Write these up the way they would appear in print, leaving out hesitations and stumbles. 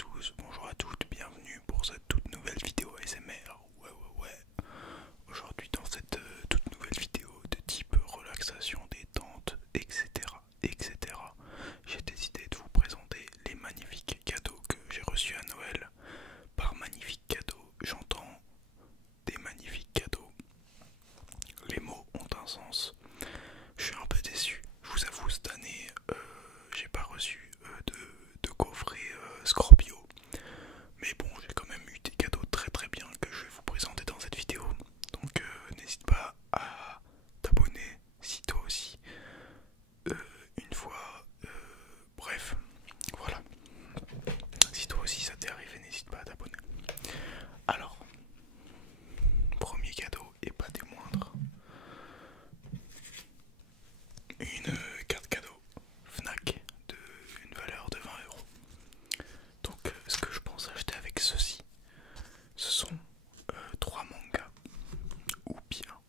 tous, bonjour à toutes, bienvenue pour cette toute nouvelle vidéo ASMR. Ouais. Aujourd'hui dans cette toute nouvelle vidéo de type relaxation, détente, etc. J'ai décidé de vous présenter les magnifiques cadeaux que j'ai reçus à Noël. Par magnifiques cadeaux, j'entends des magnifiques cadeaux. Les mots ont un sens. Je suis un peu déçu, je vous avoue, cette année, j'ai pas reçu de coffret Scorpio. Mais bon, j'ai quand même eu des cadeaux très bien que je vais vous présenter dans cette vidéo. Donc n'hésite pas à t'abonner si toi aussi, une fois, bref, voilà. Si toi aussi ça t'est arrivé, n'hésite pas à t'abonner. Alors, premier cadeau et pas des moindres. Une carte cadeau Fnac de une valeur de 20 €. Donc ce que je pense acheter avec ceci, ce sont 3 mangas. Ou bien,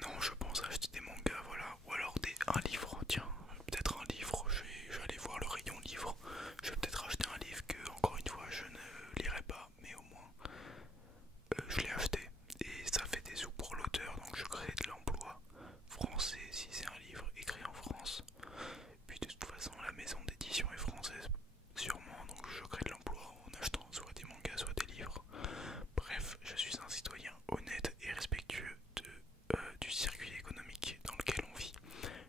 non, je pense acheter des mangas, voilà. Ou alors un livre, tiens, peut-être un livre. Je vais aller voir le rayon livre. Je vais peut-être acheter un livre que, encore une fois, je ne lirai pas, mais au moins je l'ai acheté. Et ça fait des sous pour l'auteur, donc je crée de l'emploi français si c'est un livre écrit en France. Puis de toute façon, la maison d'édition est française, sûrement, donc je crée de l'emploi en achetant soit des mangas, soit des livres. Bref, je suis un citoyen honnête et respectueux du circuit économique dans lequel on vit.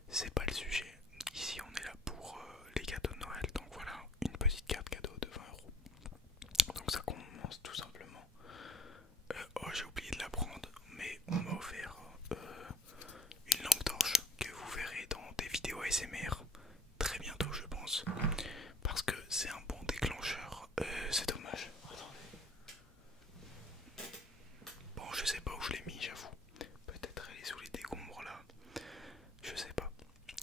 C'est pas le sujet. Ici, on est là pour les cadeaux de Noël, donc voilà, une petite carte cadeau de 20 €. Donc ça commence tout simplement. Oh, j'ai oublié de la prendre, mais on m'a offert une lampe torche que vous verrez dans des vidéos ASMR très bientôt, je pense, parce que c'est un bon déclencheur. C'est dommage. Attendez. Bon, je sais pas où je l'ai mis, j'avoue. Peut-être elle est sous les décombres là. Je sais pas.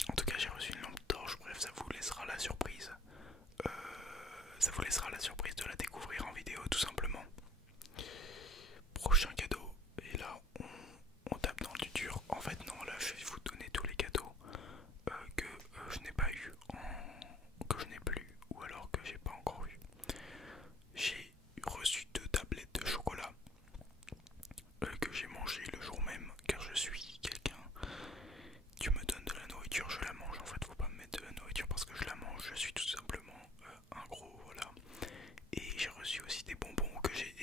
En tout cas, j'ai reçu une lampe torche. Bref, ça vous laissera la surprise. Ça vous laissera la surprise de la découvrir en vidéo, tout simplement. Prochain cadeau. Et là, on tape dans du dur. En fait, non, là, je vais vous donner tous les cadeaux que je n'ai pas eu, que je n'ai plus, ou alors que j'ai pas encore eu. J'ai reçu 2 tablettes de chocolat que j'ai mangé le jour même, car je suis quelqu'un qui me donne de la nourriture, je la mange. En fait, faut pas me mettre de la nourriture parce que je la mange, je suis tout simplement un gros, voilà. Et j'ai reçu aussi des bonbons que j'ai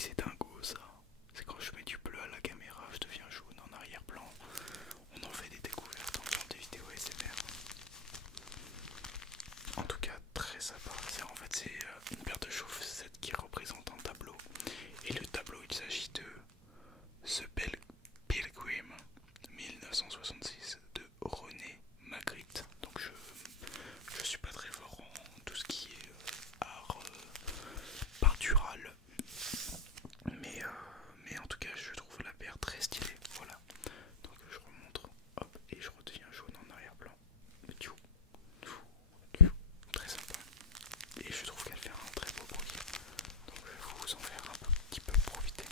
c'est dingo ça. C'est quand je mets du bleu à la caméra, je deviens jaune en arrière-plan. On en fait des découvertes en faisant des vidéos ASMR. En tout cas, très sympa. C'est une paire de chaussettes qui représente un tableau. Et le tableau, il s'agit de The Pilgrim 1966 de René Magritte. Donc je suis pas très fort en tout ce qui est art peintural. Mais en tout cas, je trouve la paire très stylée. Voilà. Donc je remonte, hop, et je redeviens jaune en arrière-plan. Très sympa. Et je trouve qu'elle fait un très beau bruit. Donc je vais vous en faire un petit peu profiter.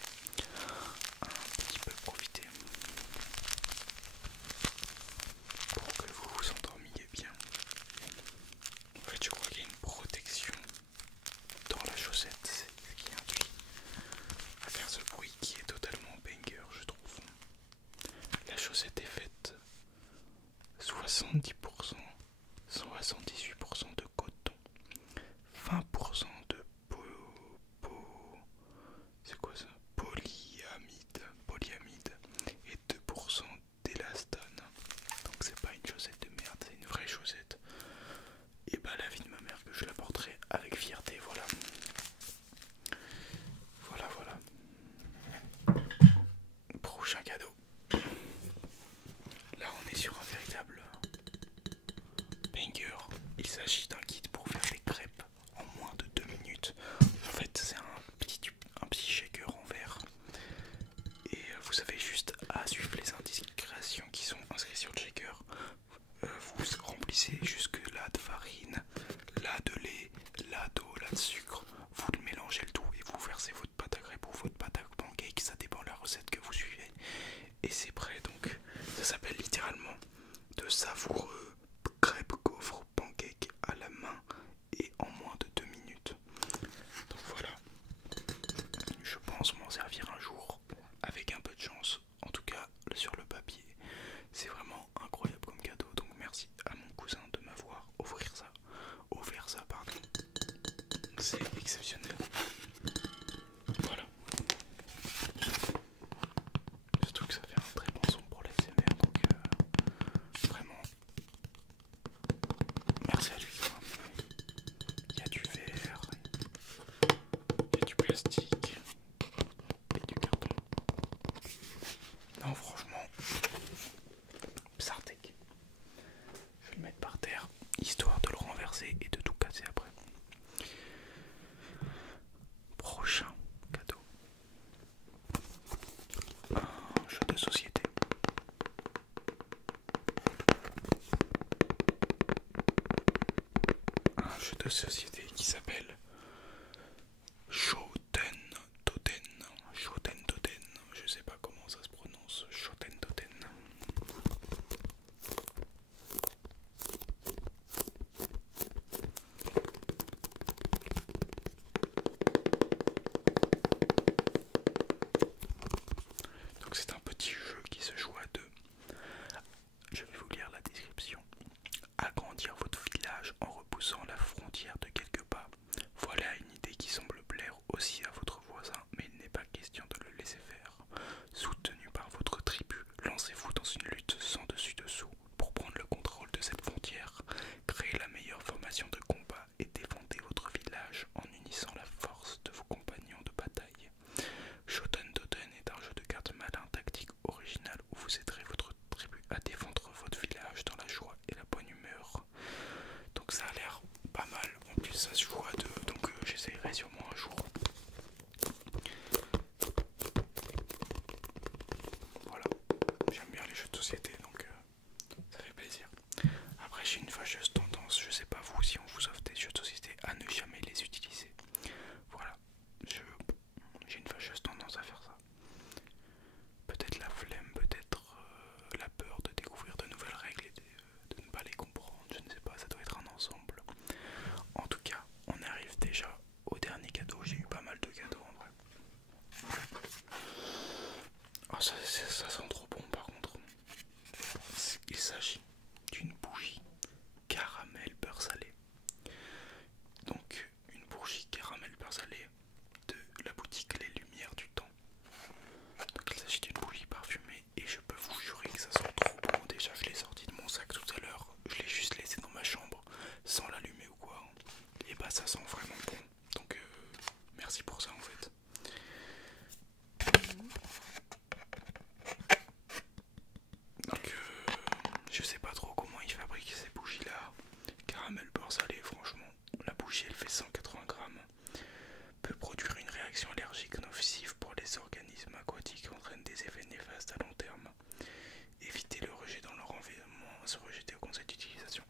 Un petit peu profiter. Pour que vous vous endormiez bien. En fait, je crois qu'il y a une protection dans la chaussette. C'est ce qui induit à faire ce bruit qui est totalement banger, je trouve. La chaussette est faite 70%, 78% de coton, 20% de c'est quoi ça? Polyamide et 2% d'élastane. Donc c'est pas une chaussette de merde, c'est une vraie chaussette. Et bah la vie de ma mère que je la porterai avec fierté, voilà. Voilà. Prochain cadeau. Là on est sur un véritable banger. Il s'agit d'un kit pour faire des crêpes en moins de 2 minutes. En fait c'est un petit shaker en verre. Et vous avez juste à suivre les indications qui sont inscrites sur le shaker. Vous remplissez jusque là de farine, là de lait, là d'eau, là de sucre. Vous le mélangez le tout et vous versez votre pâte à crêpes ou votre pâte à pancake. Ça dépend de la recette que vous suivez. Et c'est prêt. Donc ça s'appelle littéralement de savoureux crêpes gaufres pancake à la main et en moins de 2 minutes. Donc voilà. Je pense m'en servir un jour avec un peu de chance. En tout cas sur le papier. C'est vraiment incroyable comme cadeau. Donc merci à mon cousin de m'avoir offert ça. C'est exceptionnel. Voilà. Surtout que ça fait un très bon son pour la l'ASMR. Donc vraiment merci à lui. Il y a du verre, il y a du plastique et du carton. Non franchement, Psartek. Je vais le mettre par terre, histoire de le renverser et de tout casser après. Prochain cadeau. Un jeu de société. Un jeu de société qui s'appelle Shoten Toten. Shoten Toten. Je sais pas comment ça se prononce. Shoten Toten. Donc c'est un petit jeu qui se joue à deux. Je vais vous lire la description. Agrandir votre village en repoussant la frontière de quelques pas. Voilà une idée qui semble plaire aussi à votre voisin, mais il n'est pas question de le laisser faire. Soutenu par votre tribu, lancez-vous dans une lutte sans dessus-dessous pour prendre le contrôle de cette frontière. Créez la meilleure formation de combat et défendez votre village en unissant la force de vos compagnons de bataille. Shoten Toten est un jeu de cartes malin tactique original où vous aiderez votre tribu à défendre votre village dans la joie et la bonne humeur. Donc ça a l'air pas mal. En plus ça se joue à deux, donc j'essayerai sûrement un jour. Voilà, j'aime bien les jeux de société, donc ça fait plaisir. Après j'ai une fâcheuse tendance, je sais pas vous, si on vous offre des jeux de société, à ne jamais les utiliser. Voilà, j'ai une fâcheuse tendance à faire ça. Peut-être la flemme, peut-être la peur de découvrir de nouvelles règles et de ne pas les comprendre, je ne sais pas, ça doit être un ensemble. En tout cas, on arrive déjà au dernier cadeau, j'ai eu pas mal de cadeaux en vrai. Oh, ça sent trop bon par contre. Il s'agit d'une bougie caramel beurre salé. Donc une bougie caramel beurre salé de la boutique Les Lumières pour les organismes aquatiques entraînent des effets néfastes à long terme. Éviter le rejet dans leur environnement, se rejeter au conseil d'utilisation.